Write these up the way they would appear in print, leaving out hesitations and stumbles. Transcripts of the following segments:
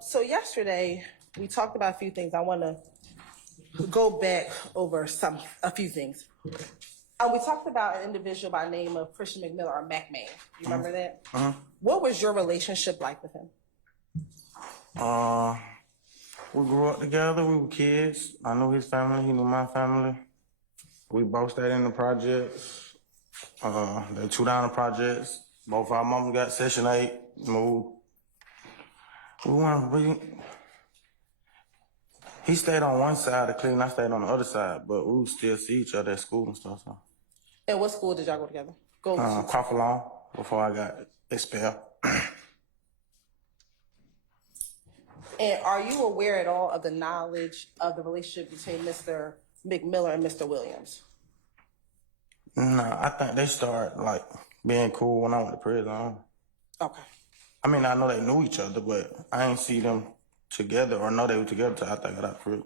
So yesterday we talked about a few things. I want to go back over a few things. We talked about an individual by the name of Christian McMillan or McMahon. You remember that? What was your relationship like with him? We grew up together. We were kids. I knew his family. He knew my family. We both stayed in the projects. The 2 down the projects. Both our moms got Section 8, moved. He stayed on one side of Cleveland, I stayed on the other side, but we would still see each other at school and stuff. So. And what school did y'all go together? Crawford Lawn, before I got expelled. And are you aware at all of the knowledge of the relationship between Mr. McMillan and Mr. Williams? No, I think they started like being cool when I went to prison. Okay. I mean, I know they knew each other, but I ain't see them together or know they were together till I think I got out prison.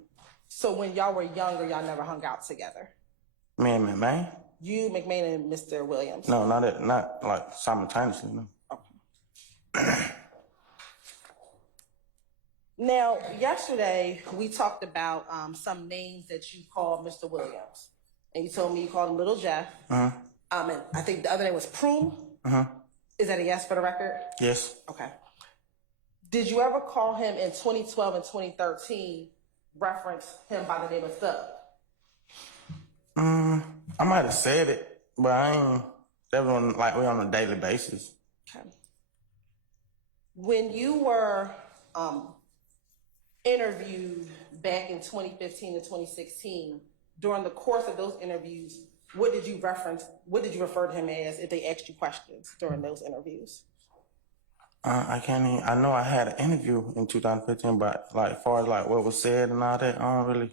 So when y'all were younger, y'all never hung out together? Me and McMahon? You, McMahon, and Mr. Williams? No, not like simultaneously, no. Okay. Now, yesterday, we talked about some names that you called Mr. Williams. And you told me you called him Little Jeff. And I think the other name was Prune. Is that a yes for the record? Yes. Okay. Did you ever call him in 2012 and 2013, reference him by the name of Thug? I might have said it, but I ain't definitely like we're on a daily basis. Okay. When you were interviewed back in 2015 and 2016, during the course of those interviews, what did you refer to him as if they asked you questions during those interviews? I can't even, I know I had an interview in 2015, but like, as far as like what was said and all that, I don't really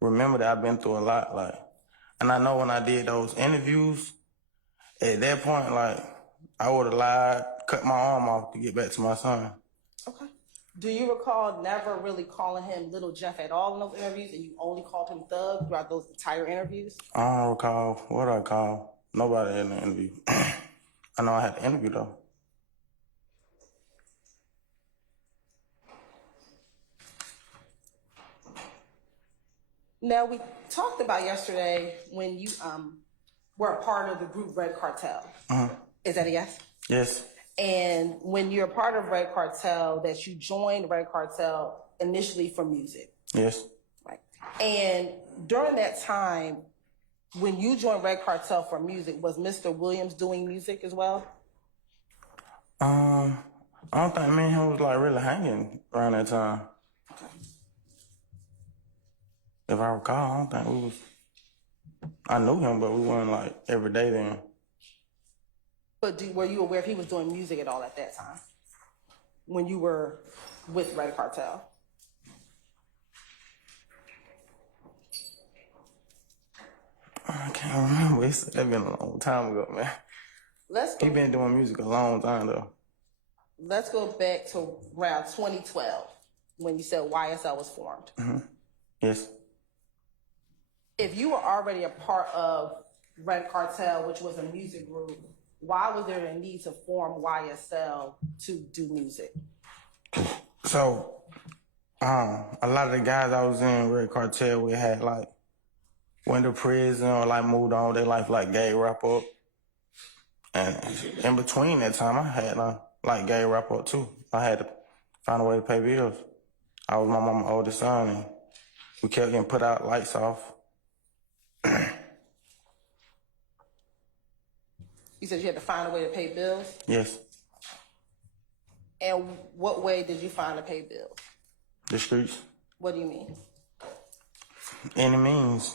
remember that. I've been through a lot, like, and I know when I did those interviews, at that point, like, I would have lied, cut my arm off to get back to my son. Okay. Do you recall never really calling him Little Jeff at all in those interviews, and you only called him Thug throughout those entire interviews? I don't recall. What did I call? Nobody in the interview. I know I had the interview, though. Now, we talked about yesterday when you were a part of the group Red Cartel. Is that a yes? Yes. And when you're a part of Red Cartel, that you joined Red Cartel initially for music. Yes. Right. And during that time, when you joined Red Cartel for music, was Mr. Williams doing music as well? I don't think me and him was like really hanging around that time. Okay. If I recall, I don't think we was. I knew him, but we weren't like every day then. But were you aware if he was doing music at all at that time when you were with Red Cartel? I can't remember. It's been a long time ago, man. He been doing music a long time, though. Let's go back to around 2012 when you said YSL was formed. Yes. If you were already a part of Red Cartel, which was a music group, why was there a need to form YSL to do music? So, a lot of the guys I was in Red Cartel, we had like went to prison or like moved on with their life, like gay wrap up. And in between that time, I had like gay wrap up too. I had to find a way to pay bills. I was my mama's oldest son, and we kept getting put out, lights off. You said you had to find a way to pay bills? Yes. And what way did you find to pay bills? The streets. What do you mean? Any means.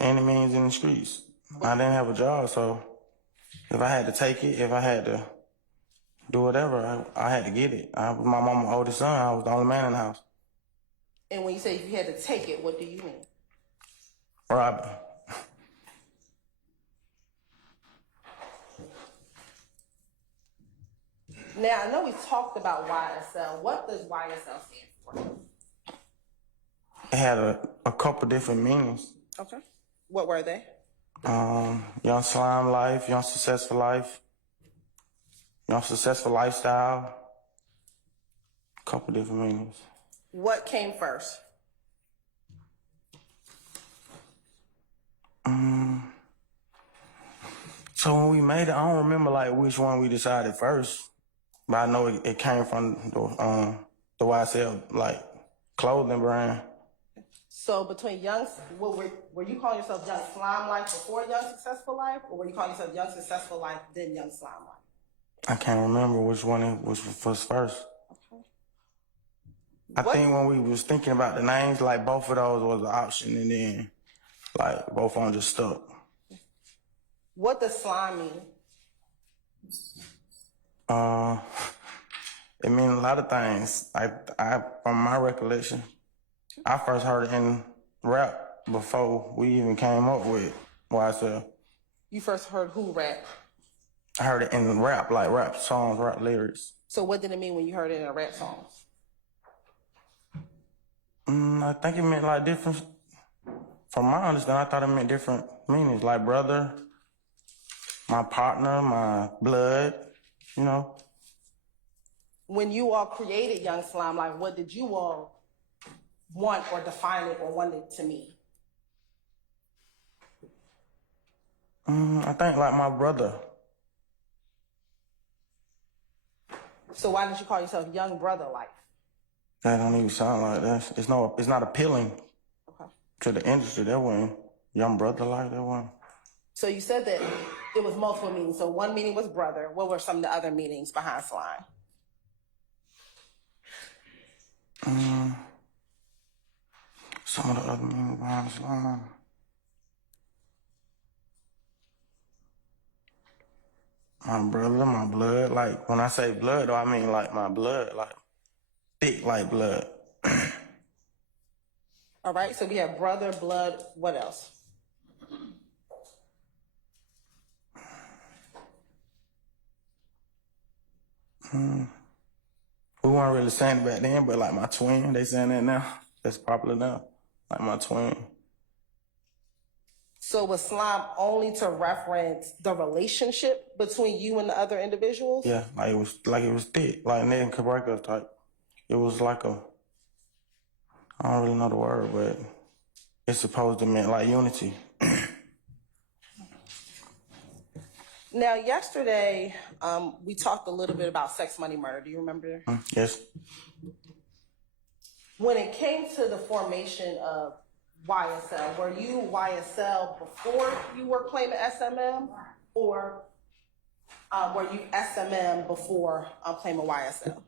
Any means in the streets. I didn't have a job, so if I had to take it, if I had to do whatever, I had to get it. I was my mama's oldest son. I was the only man in the house. And when you say you had to take it, what do you mean? Robbing. Now, I know we talked about YSL. What does YSL stand for? It had a couple different meanings. Okay. What were they? Young slime life, young successful life, young successful lifestyle, couple different meanings. What came first? So when we made it, I don't remember like which one we decided first, but I know it came from the YSL like clothing brand. So between were you calling yourself Young Slime Life before Young Successful Life, or were you calling yourself Young Successful Life then Young Slime Life? I can't remember which one it was first. Okay. I think when we was thinking about the names, like both of those was an option, and then like both of them just stuck. What does slime mean? It means a lot of things. I from my recollection, I first heard it in rap before we even came up with YSL. You first heard who rap? I heard it in rap, like rap songs, rap lyrics. So what did it mean when you heard it in a rap song? I think it meant like different. From my understanding, I thought it meant different meanings, like brother, my partner, my blood, you know. When you all created Young Slime Life, what did you all want or define it or want it to mean? I think like my brother. So why didn't you call yourself Young Brother Life? That don't even sound like that. It's not appealing to the industry. That one, Young Brother Life, that one. So you said that it was multiple meanings. So one meaning was brother. What were some of the other meanings behind slime? Some of the other meanings behind slime. My brother, my blood. Like when I say blood, though, I mean like my blood, like thick like blood. All right. So we have brother, blood. What else? We weren't really saying it back then, but like my twin, they saying that now. That's popular now. Like my twin. So was slime only to reference the relationship between you and the other individuals? Yeah, like it was thick, like Ned and Cabrera type. It was like I don't really know the word, but it's supposed to mean like unity. Now, yesterday, we talked a little bit about sex, money, murder. Do you remember? Yes. When it came to the formation of YSL, were you YSL before you were claiming SMM, or were you SMM before claiming YSL?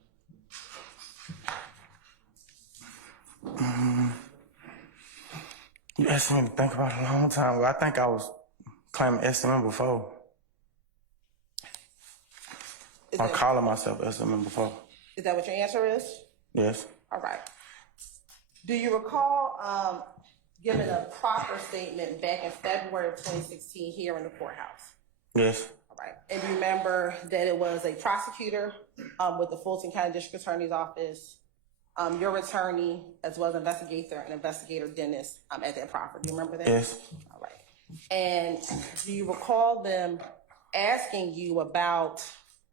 You asked me to think about it a long time ago. I think I was claiming SMM before. I'm calling myself SMM before. Is that what your answer is? Yes. All right. Do you recall giving a proper statement back in February of 2016 here in the courthouse? Yes. All right. And you remember that it was a prosecutor with the Fulton County District Attorney's Office, your attorney, as well as investigator Dennis at that property. Do you remember that? Yes. All right. And do you recall them asking you about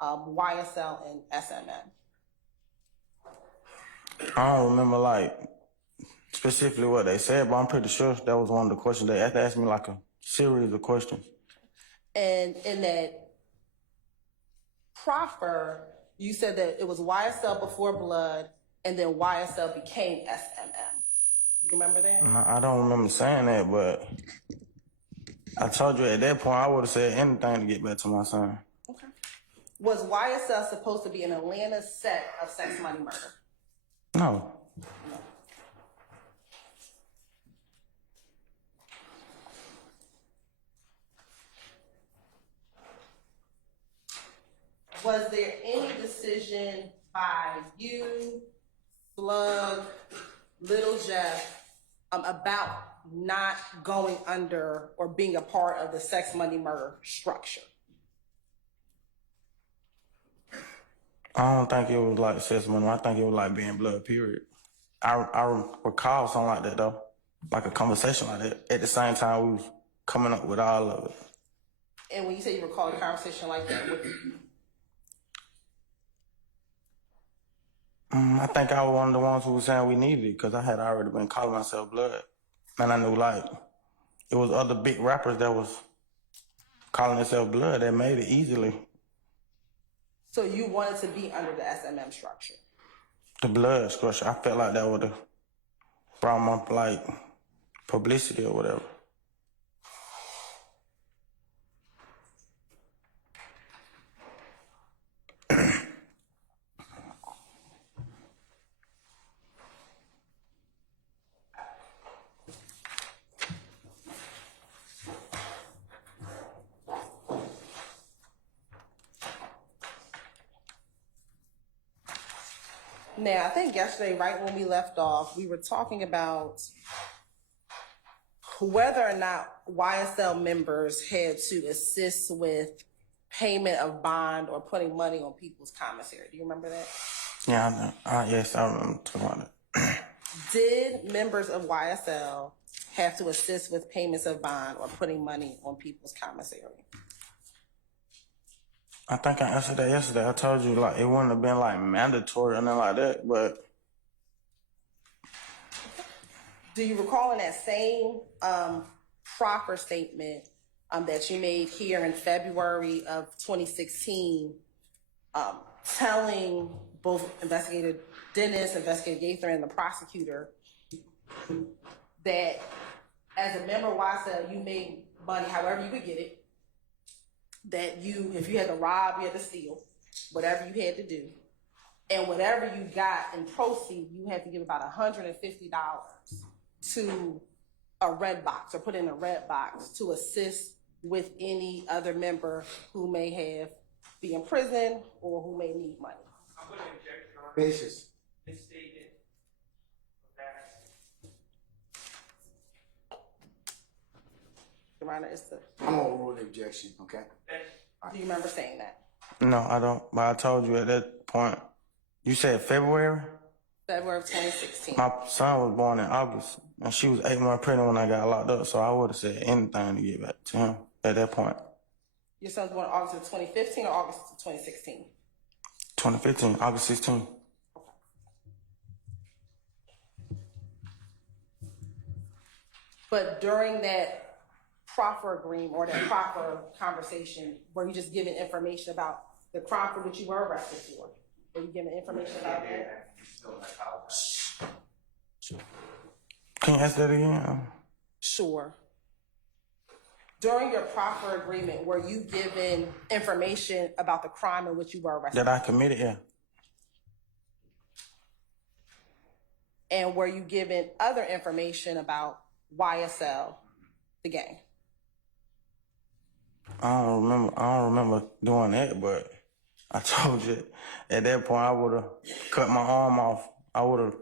YSL and SMM? I don't remember like specifically what they said, but I'm pretty sure that was one of the questions. They had to ask me like a series of questions. And in that proffer, you said that it was YSL before blood, and then YSL became SMM. You remember that? No, I don't remember saying that, but I told you at that point I would have said anything to get back to my son. Okay. Was YSL supposed to be an Atlanta set of sex, money, murder? No. Was there any decision by you, Slug, Little Jeff, about not going under or being a part of the sex, money, murder structure? I don't think it was like sex money. I think it was like being blood, period. I recall something like that, though. Like a conversation like that. At the same time, we was coming up with all of it. And when you say you recall a conversation like that, what did you... I think I was one of the ones who was saying we needed it because I had already been calling myself Blood. And I knew, like, it was other big rappers that was calling themselves Blood that made it easily. So you wanted to be under the SMM structure? The Blood structure. I felt like that would have brought my, like, publicity or whatever. Now, I think yesterday, right when we left off, we were talking about whether or not YSL members had to assist with payment of bond or putting money on people's commissary. Do you remember that? Yeah, I know. Yes, I remember talking about it. Did members of YSL have to assist with payments of bond or putting money on people's commissary? I think I answered that yesterday. I told you, like, it wouldn't have been, like, mandatory or nothing like that, but... Do you recall in that same proffer statement that you made here in February of 2016, telling both Investigator Dennis, Investigator Gaither, and the prosecutor that as a member of YSL, you made money however you could get it, that you, if you had to rob, you had to steal, whatever you had to do, and whatever you got in proceeds, you had to give about $150 to a red box or put in a red box to assist with any other member who may have be in prison or who may need money. I'm going to object, Your Honor. Basis. This statement that Your Honor, it's the. I'm gonna rule the objection, okay? Do you remember saying that? No, I don't. But I told you at that point. You said February? February of 2016. My son was born in August, and she was 8 months pregnant when I got locked up, so I would have said anything to get back to him at that point. Your son was born August of 2015 or August of 2016? 2015, August 16. But during that proffer agreement or that proffer conversation, were you just giving information about the crime for which you were arrested for? Were you giving information about that? Can you ask that again? Sure. During your proffer agreement, were you given information about the crime in which you were arrested? That I committed, yeah. And were you given other information about YSL, the gang? I don't remember doing that, but I told you at that point I would have cut my arm off. I would have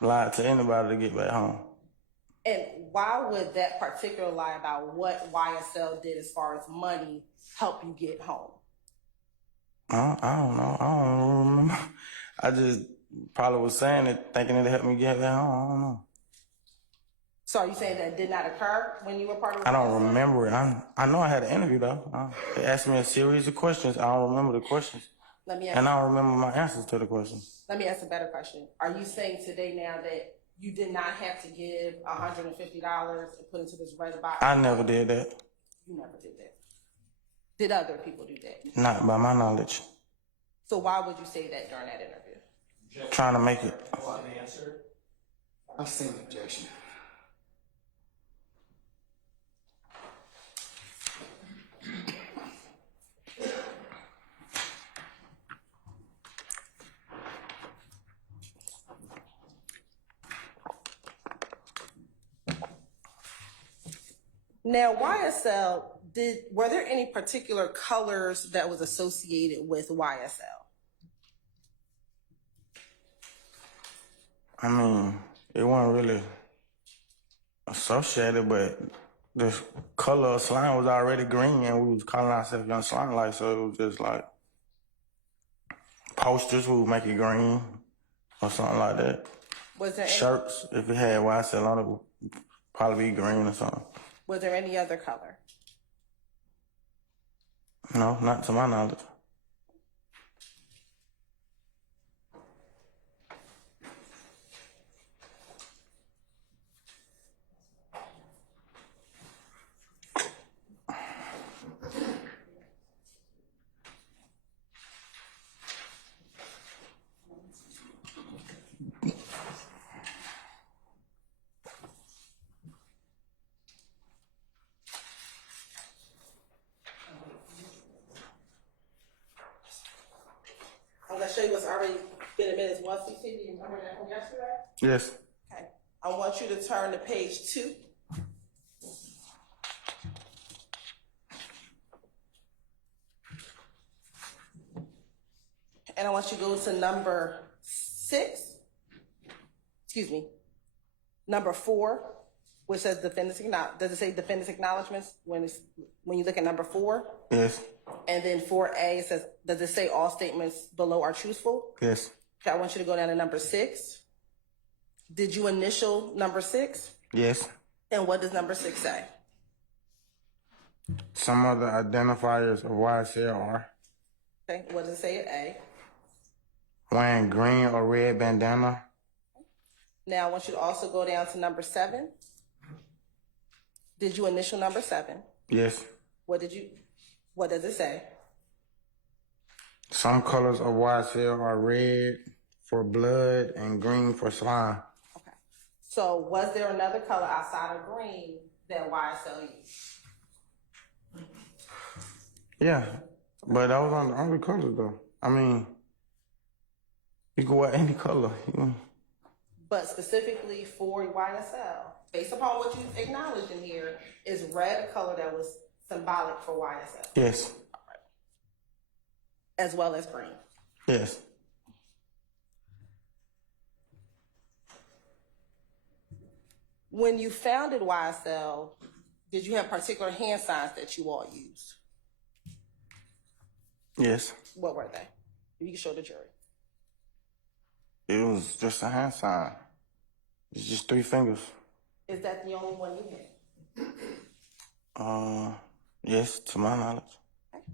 lied to anybody to get back home. And why would that particular lie about what YSL did as far as money help you get home? I don't know. I don't remember. I just probably was saying it, thinking it'd help me get back home. I don't know. So are you saying that did not occur when you were part of I don't YSL? remember it. I know I had an interview though. They asked me a series of questions. I don't remember the questions. And I don't remember my answers to the questions. let me ask a better question. Are you saying today now that you did not have to give $150 and put into this red box? I never did that. You never did that. Did other people do that? Not by my knowledge. So why would you say that during that interview? Trying to make it. I'll stand the objection. Now, YSL, were there any particular colors that was associated with YSL? I mean, it wasn't really associated, but the color of slime was already green, and we was calling ourselves Young Slime, like, so it was just like posters, we would make it green or something like that. Was there any, Shirts, if it had YSL on it, would probably be green or something. was there any other color? No, not to my knowledge. I show you what's already been admitted as 1CC? Do you remember that from yesterday? Yes. Okay. I want you to turn to page 2. And I want you to go to number 6. Excuse me. Number 4, which says defendants acknowledge. Does it say defendants acknowledgements when you look at number 4? Yes. And then 4A, it says, does it say all statements below are truthful? Yes. Okay, I want you to go down to number 6. Did you initial number 6? Yes. And what does number 6 say? Some of the identifiers of YSL are Okay, what does it say at A? wearing green or red bandana. Now I want you to also go down to number 7. Did you initial number 7? Yes. What does it say? Some colors of YSL are red for blood and green for slime. Okay. So was there another color outside of green that YSL used? Yeah, but that was on the only colors though. I mean, you can wear any color. But specifically for YSL, based upon what you acknowledged in here, is red a color that was symbolic for YSL? Yes. As well as green? Yes. When you founded YSL, did you have particular hand signs that you all used? Yes. What were they? You can show the jury. It was just a hand sign. It's just 3 fingers. Is that the only one you had? Yes, to my knowledge. Okay.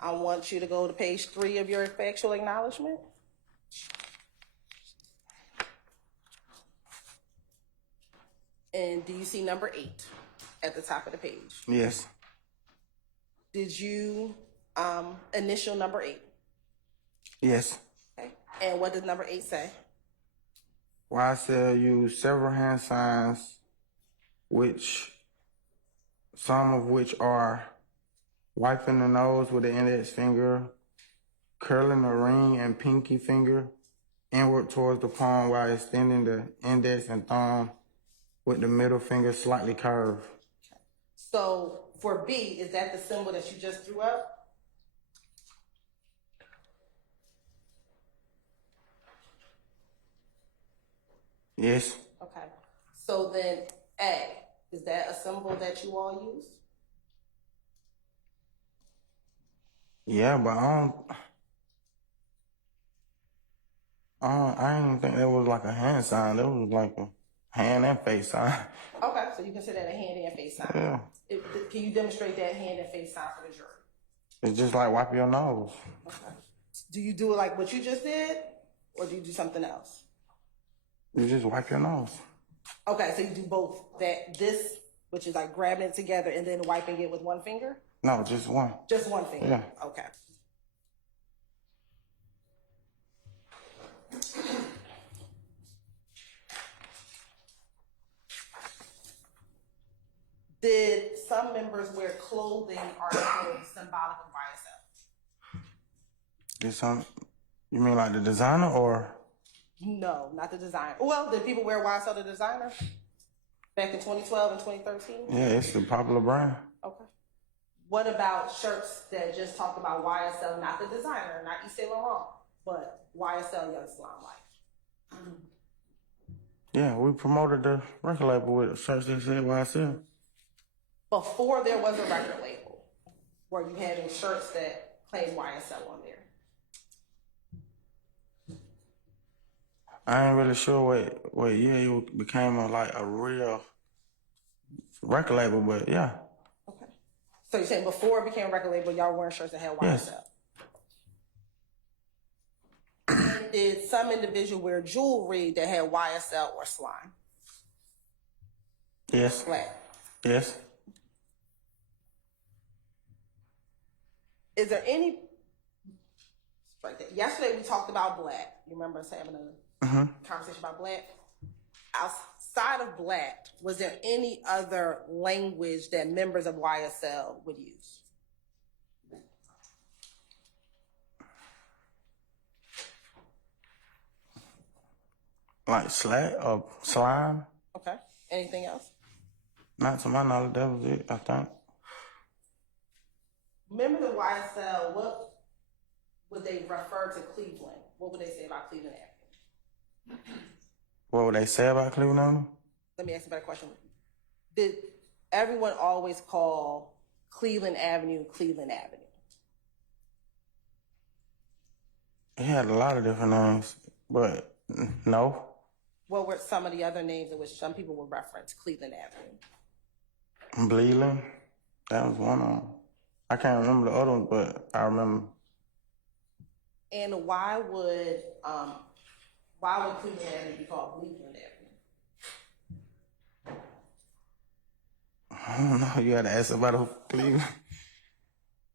I want you to go to page 3 of your factual acknowledgement. And do you see number 8 at the top of the page? Yes. Did you initial number 8? Yes. Okay. And what does number 8 say? YSL used several hand signs, some of which are wiping the nose with the index finger, curling the ring and pinky finger inward towards the palm while extending the index and thumb with the middle finger slightly curved. So for B, is that the symbol that you just threw up? Yes. Okay. So then A, is that a symbol that you all use? Yeah, but I didn't think that was like a hand sign. That was like a hand and face sign. Okay, so you consider that a hand and face sign. Yeah. Can you demonstrate that hand and face sign for the jury? It's just like wiping your nose. Okay. Do you do it like what you just did, or do you do something else? You just wipe your nose. Okay, so you do both. This, which is like grabbing it together and then wiping it with one finger? No, just one. Just one finger? Yeah. Okay. Did some members wear clothing articles symbolic of YSL? Did some, you mean like the designer or? No, not the designer. Well, did people wear YSL the designer back in 2012 and 2013? Yeah, it's a popular brand. Okay. What about shirts that just talk about YSL, not the designer, not ysl-trial, but YSL Young Slime Life? Yeah, we promoted the record label with shirts that said YSL. Before there was a record label, were you having shirts that claimed YSL on there? I ain't really sure what year it became a real record label, but yeah. Okay. So you're saying before it became a record label, y'all wearing shirts that had YSL? Yes. Did some individual wear jewelry that had YSL or slime? Yes. Black. Yes. Is there any, right there. Yesterday we talked about black. You remember us having a conversation about black? Outside of black, was there any other language that members of YSL would use? like Slack or Slime. Okay. Anything else? Not to my knowledge, that was it, I think. Members of YSL, what would they refer to Cleveland? What would they say about Cleveland Avenue? What would they say about Cleveland Avenue? Let me ask a better question. Did everyone always call Cleveland Avenue Cleveland Avenue? It had a lot of different names, but no. What were some of the other names in which some people would reference Cleveland Avenue? Bleeding, that was one of them. I can't remember the other ones, but I remember. And why would Cleveland Avenue be called Cleveland Avenue? I don't know. You had to ask about Cleveland.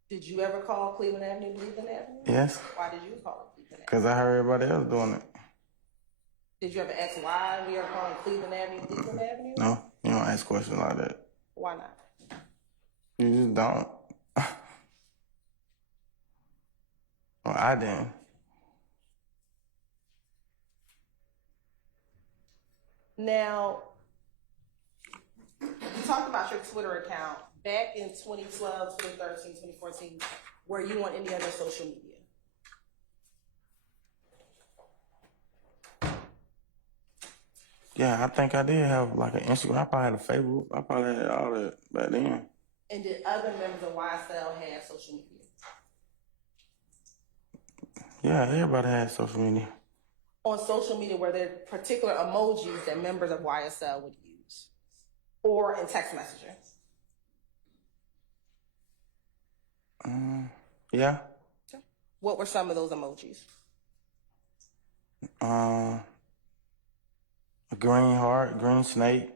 Did you ever call Cleveland Avenue Cleveland Avenue? Yes. Why did you call it Cleveland Avenue? Because I heard everybody else doing it. Did you ever ask why we are calling Cleveland Avenue Cleveland Avenue? No, you don't ask questions like that. Why not? You just don't. Well, I didn't. Now, you talked about your Twitter account back in 2012, 2013, 2014. Were you on any other social media? Yeah, I think I did have like an Instagram. I probably had a Facebook. I probably had all that back then. And did other members of YSL have social media? Yeah, everybody had social media. On social media, were there particular emojis that members of YSL would use? Or in text messaging? Yeah. Okay. What were some of those emojis? A green heart, green snake.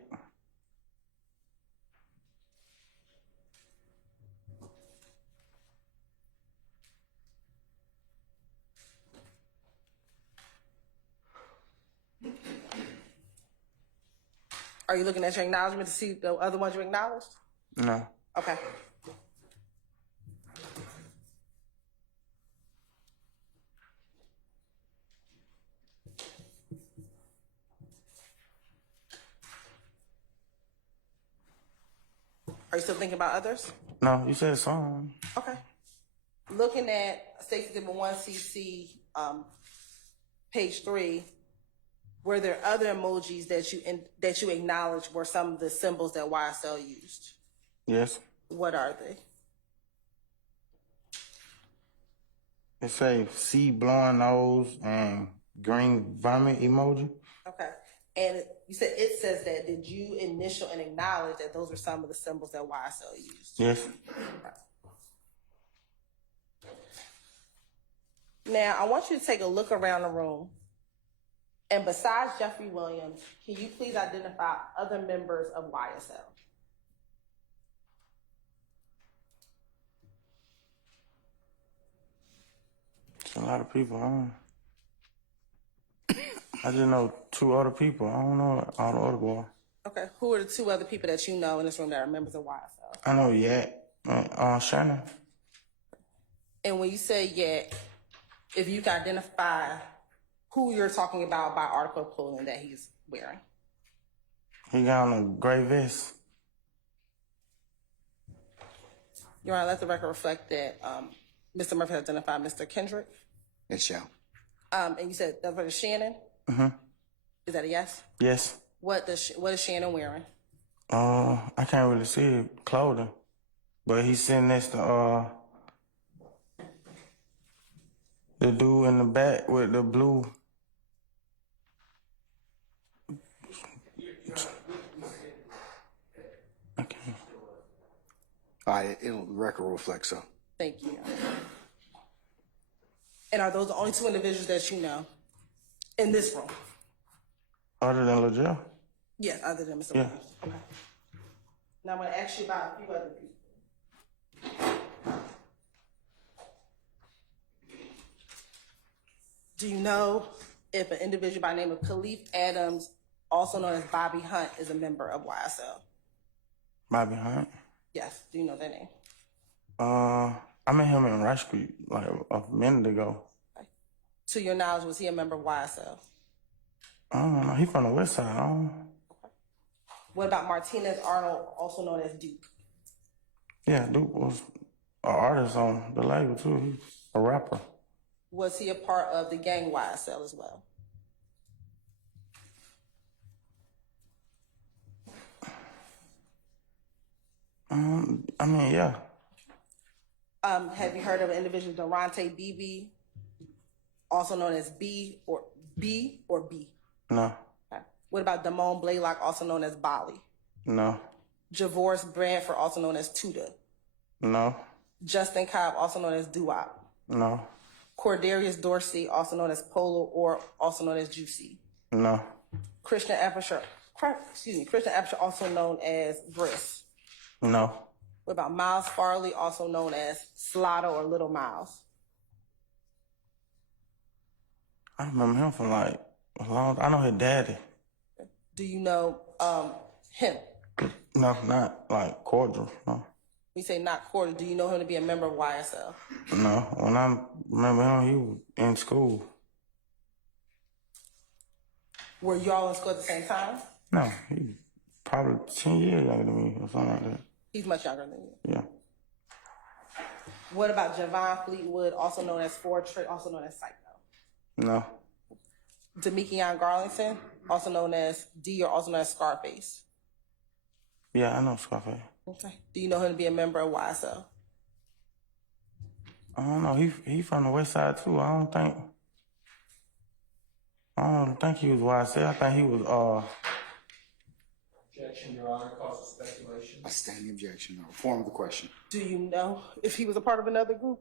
Are you looking at your acknowledgement to see the other ones you acknowledged? No. Okay. Are you still thinking about others? No, you said song. Okay. Looking at Stacey Exhibit 1CC, page 3, were there other emojis that you acknowledged were some of the symbols that YSL used? Yes. What are they? It say sea blowing nose and green vomit emoji. Okay. And you said it says that. Did you initial and acknowledge that those are some of the symbols that YSL used? Yes. Now, I want you to take a look around the room. And besides Jeffrey Williams, can you please identify other members of YSL? It's a lot of people. I just know 2 other people. I don't know all the other boys. Okay. Who are the 2 other people that you know in this room that are members of YSL? I know Yak and Shannon. And when you say yet, if you can identify who you're talking about by article of clothing that he's wearing. He got on a gray vest. Your Honor, let the record reflect that Mr. Murphy identified Mr. Kendrick. It shall. And you said that was Shannon? Mm-hmm. Is that a yes? Yes. What is Shannon wearing? I can't really see clothing, but he's sitting next to the dude in the back with the blue. Okay. All right, the record will reflect so. Thank you. And are those the only 2 individuals that you know in this room? Other than LaJelle? Yes, other than Mr. Yeah. Williams. Okay. Now I'm going to ask you about a few other people. Do you know if an individual by the name of Khalif Adams, also known as Bobby Hunt, is a member of YSL? Bobby Hunt? Yes. Do you know their name? I met him in Rush Street like a minute ago. Okay. To your knowledge, was he a member of YSL? I don't know. He from the west side. I don't. What about Martinez Arnold, also known as Duke? Yeah, Duke was an artist on the label too. He's a rapper. Was he a part of the gang YSL as well? I mean, yeah. Have you heard of an individual, Durante BB, also known as B or B? No. Okay. What about Damone Blaylock, also known as Bali? No. Javoris Bradford, also known as Tuda? No. Justin Cobb, also known as Doo-Wop? No. Cordarius Dorsey, also known as Polo or also known as Juicy? No. Christian Eppinger, also known as Briss? No. What about Miles Farley, also known as Slaughter or Little Miles? I remember him from like a long. I know his daddy. Do you know him? No, not like cordial. No. We say not quarter. Do you know him to be a member of YSL? No. When I remember him, he was in school. Were y'all in school at the same time? No, he probably 10 years younger than me or something like that. He's much younger than you. Yeah. What about Javon Fleetwood, also known as Fortray, also known as Psycho? No. Demekion Garlington, also known as D or also known as Scarface? Yeah, I know Scarface. Okay. Do you know him to be a member of YSL? I don't know. He from the west side too. I don't think he was YSL. I think he was Objection, Your Honor, causes speculation. I stand the objection. Or form the question. Do you know if he was a part of another group?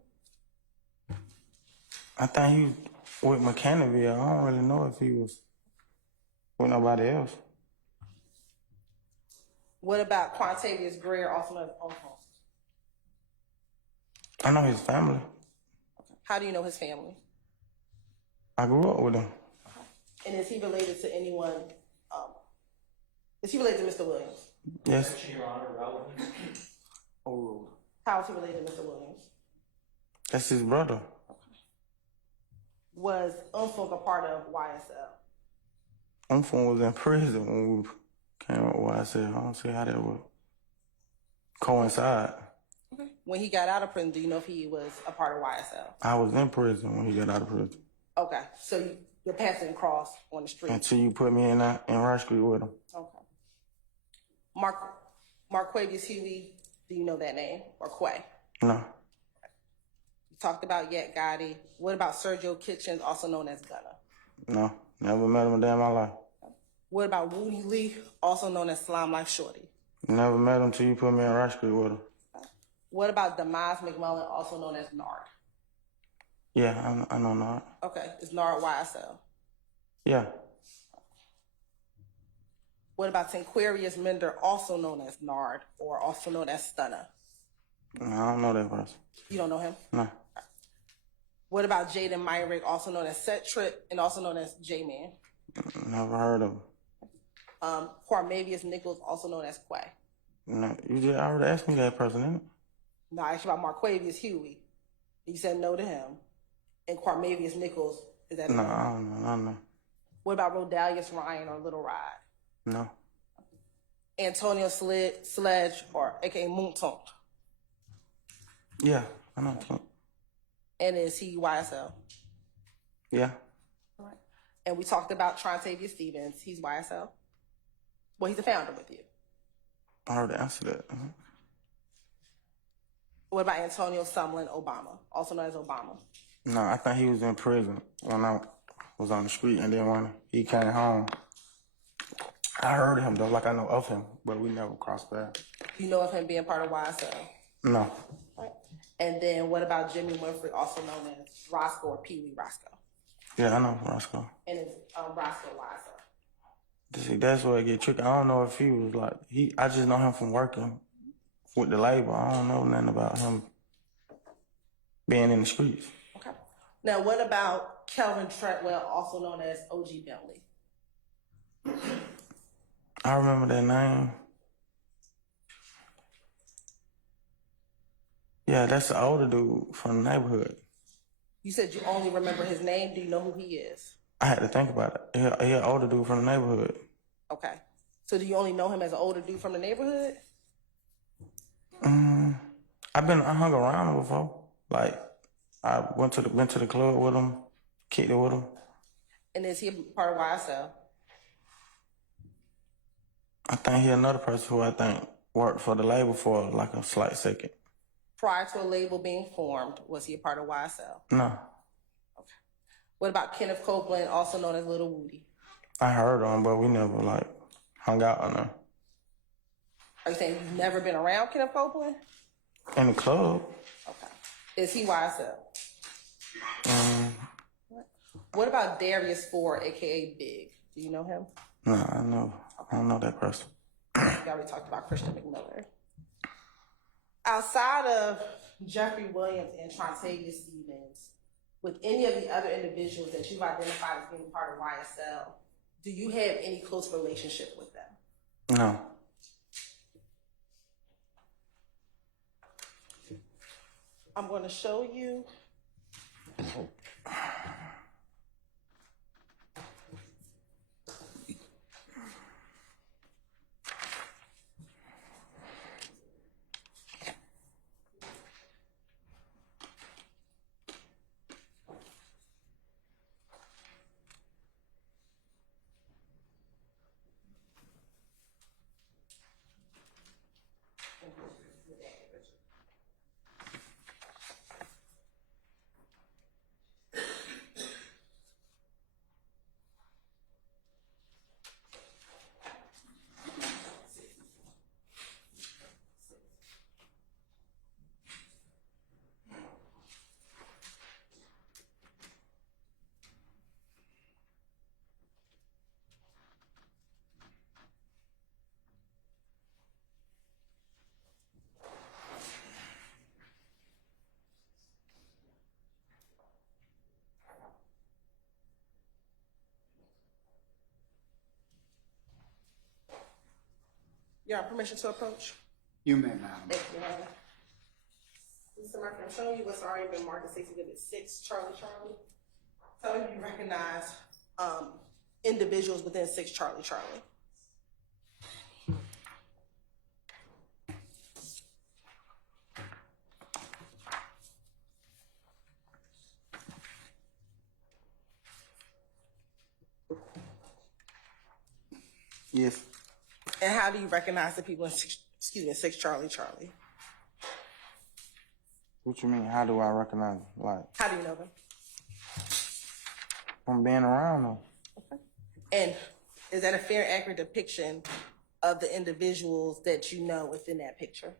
I think he was with McCannaville. I don't really know if he was with nobody else. What about Quantavious Greer, also known as Uncle? I know his family. How do you know his family? I grew up with him. And is he related to anyone? Is he related to Mr. Williams? Yes. Objection, Your Honor, relevant. Overruled. How is he related to Mr. Williams? That's his brother. Was Unfunk a part of YSL? Umfung was in prison when we came up with YSL. I don't see how that would coincide. Okay. When he got out of prison, do you know if he was a part of YSL? I was in prison when he got out of prison. Okay, so you're passing across on the street. Until you put me in Rush Street with him. Okay. Marquavius Huey, do you know that name? Or Quay? No. You talked about Yet Gotti. What about Sergio Kitchens, also known as Gunna? No. Never met him a day in my life. What about Woody Lee, also known as Slime Life Shorty? Never met him till you put me in Rush Street with him. What about Demise McMullen, also known as Nard? Yeah, I know not. Okay, is Nard YSL? Yeah. What about Tinquarius Mender, also known as Nard, or also known as Stunner? No, I don't know that person. You don't know him? No. What about Jaden Myrick, also known as Set Trip, and also known as J-Man? Never heard of him. Quarmavius Nichols, also known as Quay. No, you just already asked me that person, didn't it? No, I asked you about Marquavius Huey. You said no to him. And Quarmavius Nichols, is that No, him? I don't know. What about Rodalius Ryan or Little Ride? No. Antonio Sledge, or aka Moontonk? Yeah, I know. And is he YSL? Yeah. All right. And we talked about Trontavious Stevens. He's YSL? Well, he's the founder with you. I already answered that. What about Antonio Sumlin Obama, also known as Obama? No, I think he was in prison when I was on the street, and then when he came home, I heard him though, like I know of him, but we never crossed paths. You know of him being part of YSL? No. Right. And then what about Jimmy Winfrey, also known as Roscoe or Pee Wee Roscoe? Yeah, I know Roscoe. And it's Roscoe YSL. See, that's where it get tricky. I don't know if he was like I just know him from working with the label. I don't know nothing about him being in the streets. Okay. Now, what about Kelvin Treadwell, also known as OG Bentley? I remember that name. Yeah, that's the older dude from the neighborhood. You said you only remember his name. Do you know who he is? I had to think about it. He an older dude from the neighborhood. Okay. So do you only know him as an older dude from the neighborhood? I hung around him before. Like, I went to the club with him, kicked it with him. And is he a part of YSL? I think he another person who I think worked for the label for like a slight second. Prior to a label being formed, was he a part of YSL? No. Okay. What about Kenneth Copeland, also known as Little Woody? I heard of him, but we never like hung out on him. Are you saying you've never been around Kenneth Copeland? In the club. Okay. Is he YSL? What about Darius Ford, aka Big? Do you know him? No, I don't know that person. We already talked about Christian McMiller. Outside of Jeffrey Williams and Trontavia Stevens, with any of the other individuals that you've identified as being part of YSL, do you have any close relationship with them? No. I'm going to show you. You have permission to approach? You may, madam. Thank you, Madam. Mr. Murphy, I'm showing you what's already been marked as Exhibit 6, Charlie. Tell me if you recognize individuals within 6 Charlie. Yes. And how do you recognize the people in 6 Charlie? What you mean? How do I recognize them? Like, How do you know them? from being around them. Okay. And is that a fair, accurate depiction of the individuals that you know within that picture?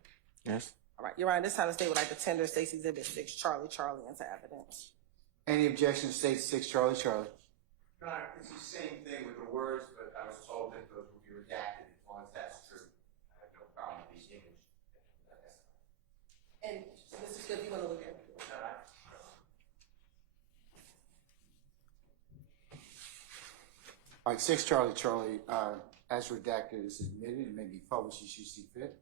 Yes. All right, Your Honor, this time the state would like to tender State's Exhibit 6, Charlie, into evidence. Any objection to state 6 Charlie? Your Honor, it's the same thing with the words, but I was told that those would be redacted as long as that's true. I have no problem with these images. And Mr. Smith, you want to look at it? All right, 6 Charlie, as redacted is admitted and may be published as you see fit.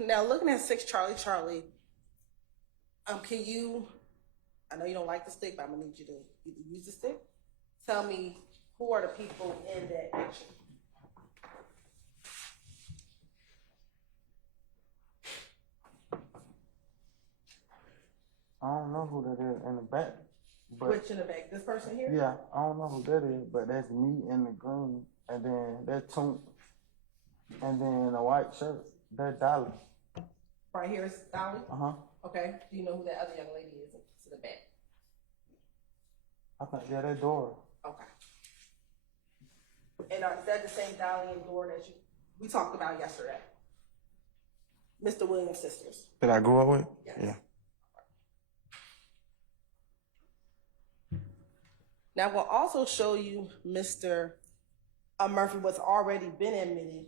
Now, looking at 6 Charlie, can you, I know you don't like the stick, but I'm gonna need you to either use the stick. Tell me who are the people in that picture? I don't know who that is in the back. But Which in the back? This person here? yeah, I don't know who that is, but that's me in the green, and then that Toon, and then a white shirt. That's Dolly. Right here is Dolly? Uh-huh. Okay. Do you know who that other young lady is to the back? I think, yeah, that door. Okay. And is that the same Dolly and Dora that we talked about yesterday? Mr. Williams' sisters. That I grew up with? Yes. Yeah. Now, we'll also show you Mr. Murphy, what's already been admitted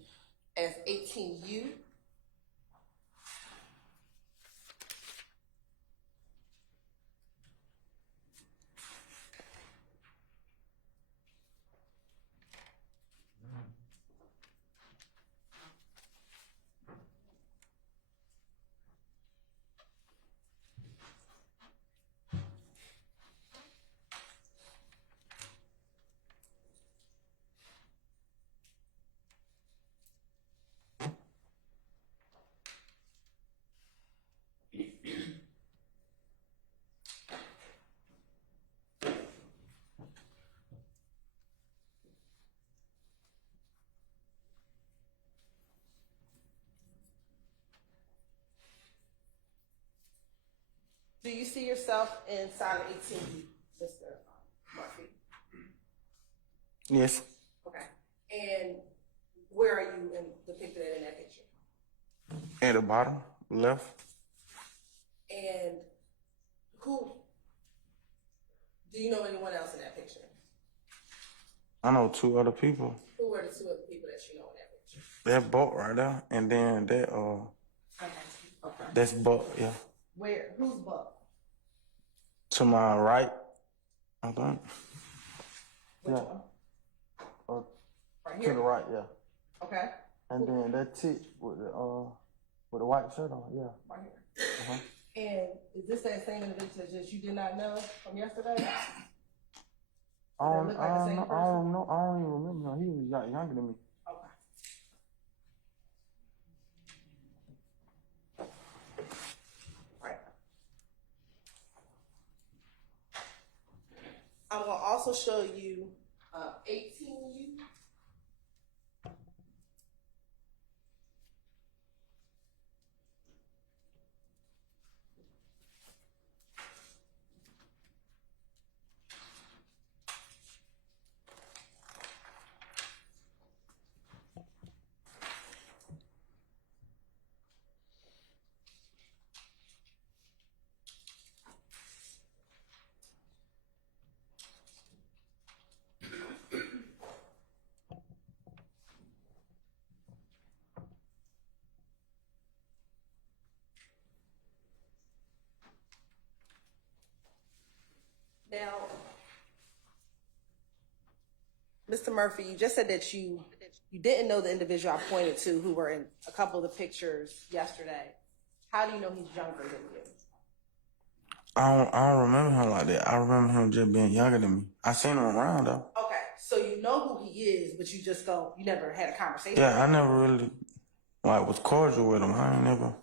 as 18U. Do you see yourself inside of 18, Mr. Murphy? Yes. Okay. And where are you depicted in that picture? At the bottom, left. And who? Do you know anyone else in that picture? I know 2 other people. Who are the 2 other people that you know in that picture? That Buck right there, and then that Okay. that's Buck, yeah. Where? Who's Buck? To my right, I think. Which Yeah. one? Right To here. the right, yeah. Okay. And then that tick with the white shirt on, yeah. Right here. And is this that same individual that just you did not know from yesterday? I don't know. I don't even remember him. He was younger than me. Okay. Right. I'm gonna also show you 18 you. Now, Mr. Murphy, you just said that you didn't know the individual I pointed to who were in a couple of the pictures yesterday. How do you know he's younger than you? I don't remember him like that. I remember him just being younger than me. I seen him around though. Okay, so you know who he is, but you just don't. You never had a conversation. Yeah, with him. I never really was cordial with him. I ain't never.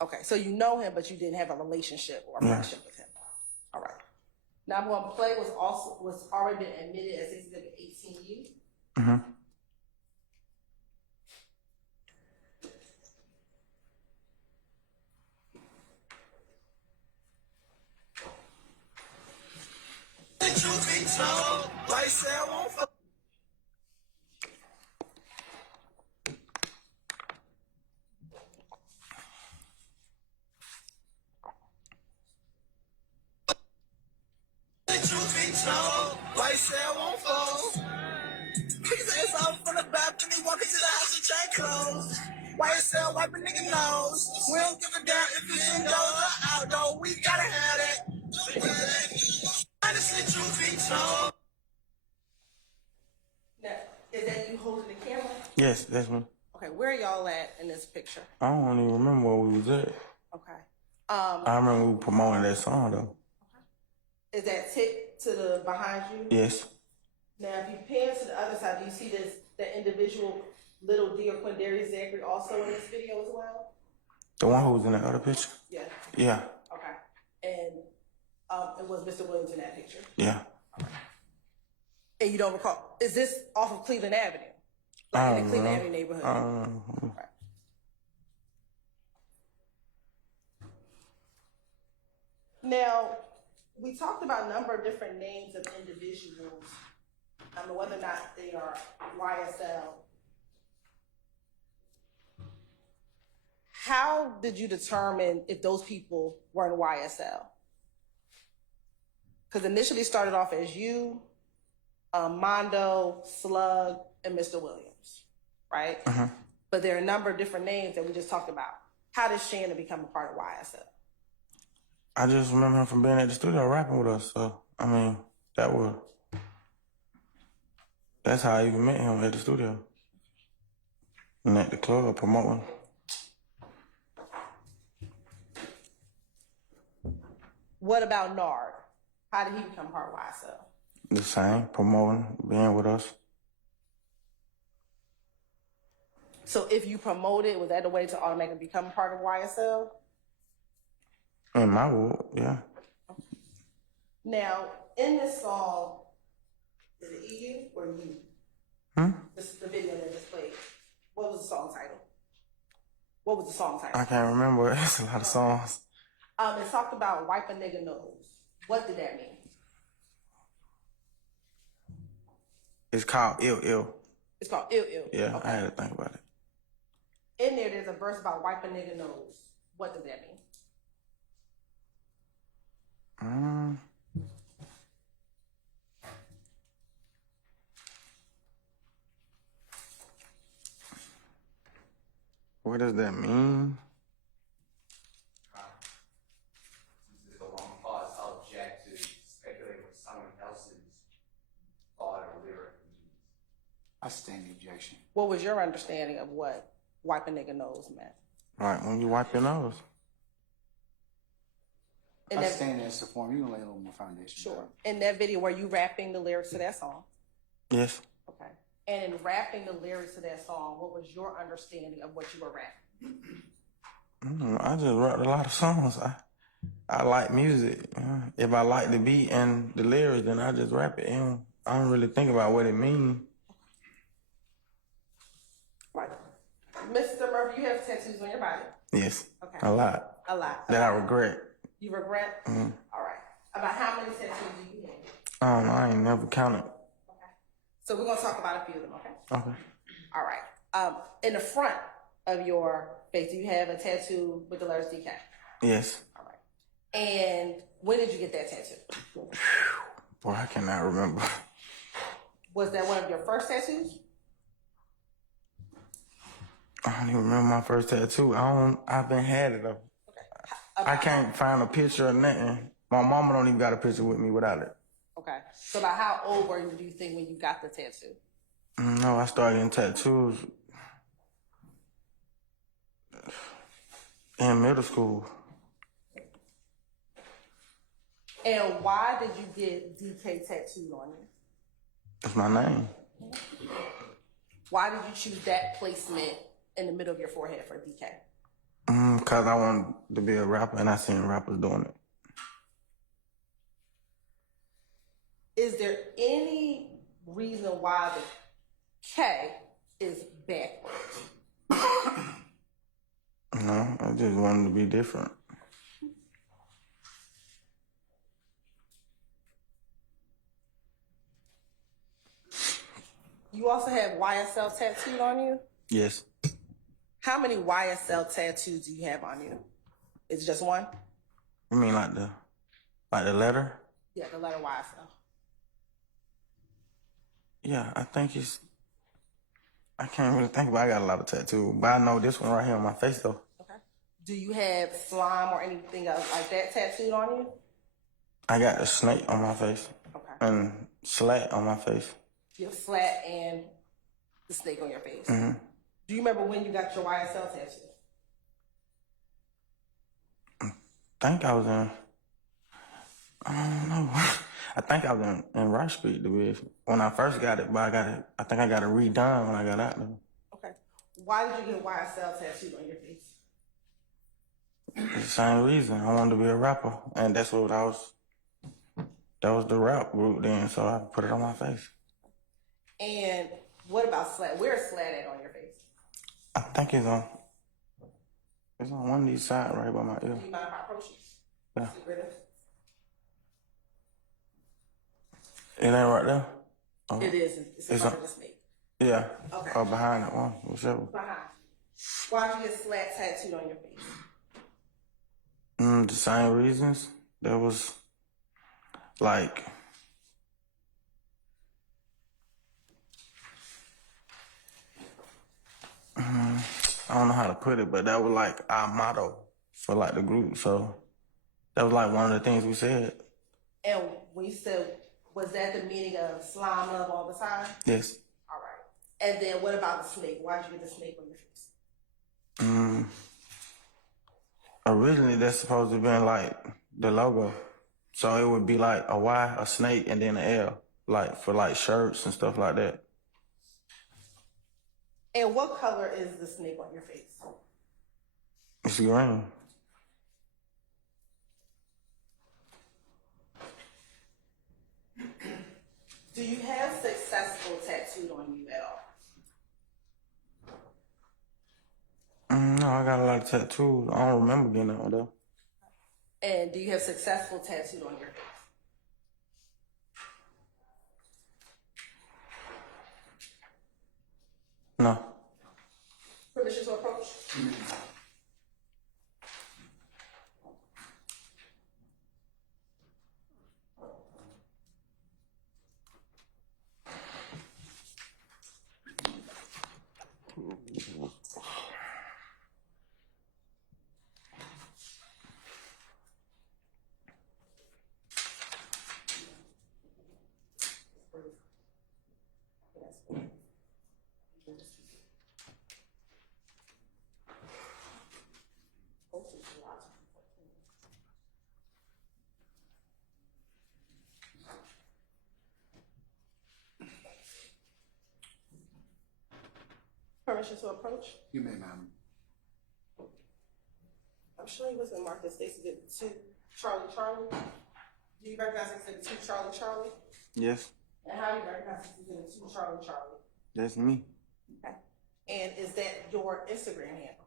Okay, so you know him, but you didn't have a relationship or a friendship with him. All right. Now I'm going to play was already been admitted as exhibit 18U. Mm-hmm. YSL won't fold. Pick his ass off from the balcony, walking to the house and chain clothes. YSL wipe a nigga nose. We don't give a damn if it's indoors or outdoor. We gotta have that. Honestly, truth be told. Now, is that you holding the camera? Yes, that's me. Okay, where are y'all at in this picture? I don't even remember where we was at. Okay. I remember we were promoting that song though. Is that tick to the behind you? Yes. Now, if you pan to the other side, do you see the individual little dear Quindarius Zachary also in this video as well? The one who was in the other picture? Yeah. Yeah. Okay. And it was Mr. Williams in that picture? Yeah. And you don't recall? Is this off of Cleveland Avenue? Like in the Cleveland Avenue neighborhood? Right. Now, we talked about a number of different names of individuals, whether or not they are YSL. How did you determine if those people were in YSL? Because initially started off as you, Mondo, Slug, and Mr. Williams, right? But there are a number of different names that we just talked about. How did Shannon become a part of YSL? I just remember him from being at the studio rapping with us. So, I mean, that's how I even met him at the studio. And at the club promoting. What about Nard? How did he become part of YSL? The same, promoting, being with us. So if you promoted, was that a way to automatically become part of YSL? In my world, yeah. Now, in this song, is it EU or you? This is the video that just played. What was the song title? What was the song title? I can't remember. It's a lot of songs. It talked about wipe a nigga nose. What did that mean? It's called ill. It's called ill. Yeah, Okay. I had to think about it. In there's a verse about wipe a nigga nose. What does that mean? What does that mean? Since it's a long pause, I'll object to speculate what someone else's thought or lyric means. I stand the objection. What was your understanding of what wipe a nigga nose meant? Right, when you wipe your nose. In I that, stand as the form. You can lay a little more foundation. sure. In that video, were you rapping the lyrics to that song? Yes. Okay. And in rapping the lyrics to that song, what was your understanding of what you were rapping? I just wrote a lot of songs. I like music. If I like the beat and the lyrics, then I just rap it. I don't really think about what it means. Right. Mr. Murphy, you have tattoos on your body. Yes. Okay. A lot. A lot. That I regret. You regret? Mm-hmm. All right. About how many tattoos do you have? I ain't never counted. Okay. So we're going to talk about a few of them, okay? Okay. All right. In the front of your face, do you have a tattoo with the letters DK? Yes. All right. And when did you get that tattoo? Boy, I cannot remember. Was that one of your first tattoos? I don't even remember my first tattoo. I've been had it though. Okay. I can't find a picture or nothing. My mama don't even got a picture with me without it. Okay. So about how old were you, do you think, when you got the tattoo? No, I started getting tattoos in middle school. And why did you get DK tattooed on you? That's my name. Why did you choose that placement in the middle of your forehead for DK? Because I wanted to be a rapper and I seen rappers doing it. Is there any reason why the K is backwards? No, I just wanted to be different. You also have YSL tattooed on you? Yes. How many YSL tattoos do you have on you? Is it just one? You mean like the letter? Yeah, the letter YSL. Yeah, I think I can't really think about it. I got a lot of tattoos, but I know this one right here on my face though. Okay. Do you have slime or anything else like that tattooed on you? I got a snake on my face Okay. and slat on my face. You have slat and the snake on your face. Mm-hmm. Do you remember when you got your YSL tattoo? I think I was in, I don't know. I think I was in Rush Street when I first got it, but I think I got it redone when I got out there. Okay. Why did you get YSL tattooed on your face? It's the same reason. I wanted to be a rapper, and that was the rap group then, so I put it on my face. And what about slat? Where is slat at on your face? I think it's on one of these sides right by my ear. Do you mind if I approach you? Yeah. See where it is? It ain't right there? Oh. It is. It's in front of the snake. Yeah. Okay. Or behind it one, whichever. Behind. Why did you get slat tattooed on your face? The same reasons. There was like I don't know how to put it, but that was like our motto for like the group. So that was like one of the things we said. And when you said, was that the meaning of slime love all the time? Yes. All right. And then what about the snake? Why did you get the snake on your face? Originally that's supposed to have been like the logo. So it would be like a Y, a snake, and then an L, like for like shirts and stuff like that. And what color is the snake on your face? It's green. Do you have successful tattooed on you at all? No, I got a lot of tattoos. I don't remember getting that one though. And do you have successful tattooed on your face? No. Permission to approach? Permission to approach? You may, ma'am. I'm sure he wasn't marked as Stacy did 2 Charlie Charlie. Do you recognize Exhibit 2 Charlie Charlie? Yes, And how do you recognize Exhibit 2 Charlie Charlie? that's me. Okay. And is that your Instagram handle?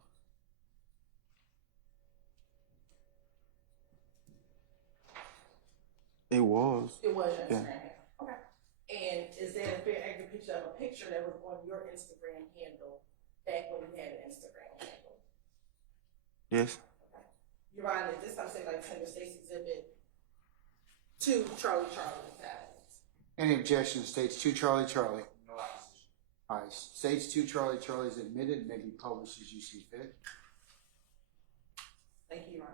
It was. It was your Yeah. Instagram handle. Okay. And is there a fair accurate picture of a picture that was on your Instagram handle back when you had an Instagram handle? Yes. Okay. Your Honor, this time say like Tender States Exhibit 2 Charlie Charlie. Any objection, states 2 Charlie Charlie. No opposition. All right, states 2 Charlie Charlie is admitted and may be published as you see fit. Thank you, Your Honor.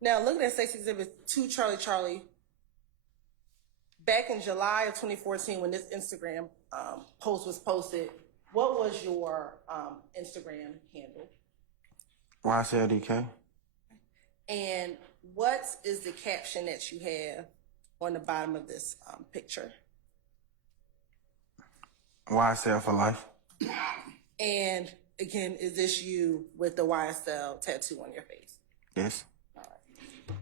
Now, looking at State's Exhibit 2 Charlie Charlie, back in July of 2014 when this Instagram post was posted, what was your Instagram handle? YSL And what is the caption that you have on the bottom of this picture? YSL for life. And again, is this you with the YSL tattoo on your face? Yes. All right.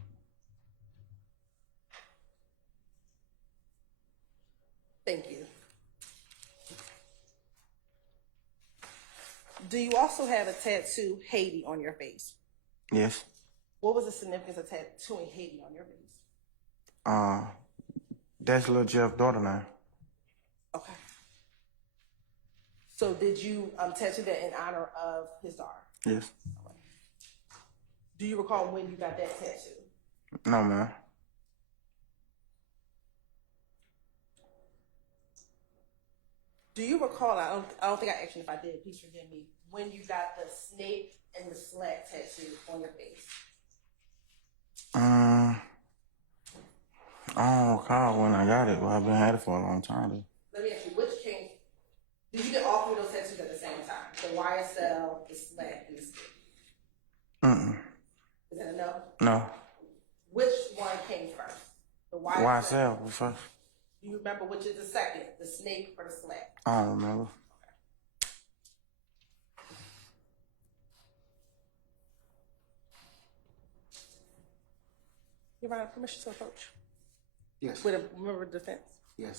Thank you. Do you also have a tattoo Haiti on your face? Yes. What was the significance of tattooing Haiti on your face? That's Lil Jeff's daughter now. Okay. So did you tattoo that in honor of his daughter? Yes. Do you recall when you got that tattoo? No, man. Do you recall, I don't think I asked you if I did, please forgive me, when you got the snake and the slack tattoo on your face? I don't recall when I got it, but I've been had it for a long time though. Let me ask you, which came, did you get all 3 of those tattoos at the same time? The YSL, the slack, and the snake? Is that a no? No. Which one came first? The YSL? YSL was first. Do you remember which is the second, the snake or the slack? I don't remember. Your Honor, permission to approach Yes. with a member of defense. Yes.